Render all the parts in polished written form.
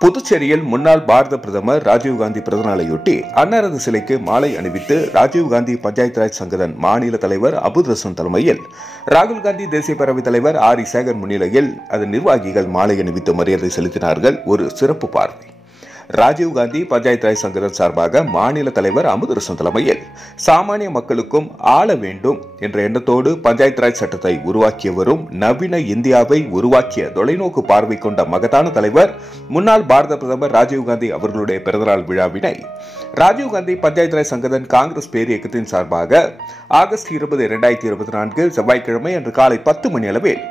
புதுச்சேரியில் முன்னாள் பாரத பிரதமர் ராஜீவ்காந்தி பிறந்தநாளையொட்டி அன்னாரது சிலைக்கு மாலை அணிவித்து ராஜீவ்காந்தி பஞ்சாயத்து ராஜ் சங்கதன் மாநில தலைவர் அபுத் ரசூன் தலைமையில் ராகுல் காந்தி தேசிய பேரவைத் தலைவர் ஆர் சேகர் முன்னிலையில் அதன் நிர்வாகிகள் மாலை அணிவித்து மரியாதை செலுத்தினார்கள். ஒரு சிறப்பு பார்வை. ராஜீவ்காந்தி பஞ்சாயத்து ராஜ் சங்கதன் சார்பாக மாநில தலைவர் அபுத் ரசூன் தலைமையில் சாமானிய மக்களுக்கும் ஆள வேண்டும் என்ற எண்ணத்தோடு பஞ்சாயத்து ராஜ் சட்டத்தை உருவாக்கியவரும் நவீன இந்தியாவை உருவாக்கிய தொலைநோக்கு பார்வை கொண்ட மகத்தான தலைவர் முன்னாள் பாரத பிரதமர் ராஜீவ்காந்தி அவர்களுடைய பிறந்தநாள் விழாவினை ராஜீவ்காந்தி பஞ்சாயத்து ராஜ் சங்கதன் காங்கிரஸ் பேர் இயக்கத்தின் சார்பாக ஆகஸ்ட் 20, 2024 செவ்வாய்க்கிழமை அன்று காலை 10 மணி அளவில்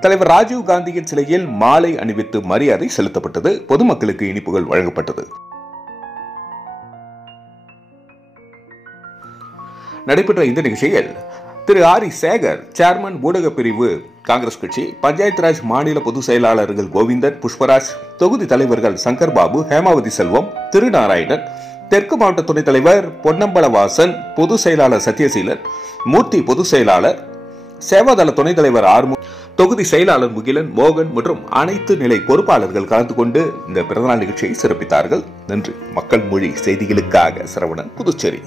தலைவர் ராஜீவ்காந்தியின் சிலையில் மாலை அணிவித்து மரியாதை செலுத்தப்பட்டது. பொதுமக்களுக்கு இனிப்புகள் வழங்கப்பட்டது. நடைபெற்ற இந்த நிகழ்ச்சியில் திரு ஆர் சேகர், சேர்மன் ஊடக பிரிவு காங்கிரஸ் கட்சி, பஞ்சாயத்து ராஜ் மாநில பொதுச் செயலாளர்கள் கோவிந்தன், புஷ்பராஜ், தொகுதி தலைவர்கள் சங்கர் பாபு, ஹேமாவதி செல்வம், திருநாராயணன், தெற்கு மாவட்ட துணைத் தலைவர் பொன்னம்பலவாசன், பொதுச் செயலாளர் சத்யசீலன், மூர்த்தி பொதுச் செயலாளர், சேவாதள துணைத் தலைவர் ஆர்மு, தொகுதி செயலாளர் முகிலன், மோகன் மற்றும் அனைத்து நிலை பொறுப்பாளர்கள் கலந்து கொண்டு இந்த பிறந்தநாள் நிகழ்ச்சியை சிறப்பித்தார்கள். நன்றி. மக்கள் மொழி செய்திகளுக்காக சரவணன், புதுச்சேரி.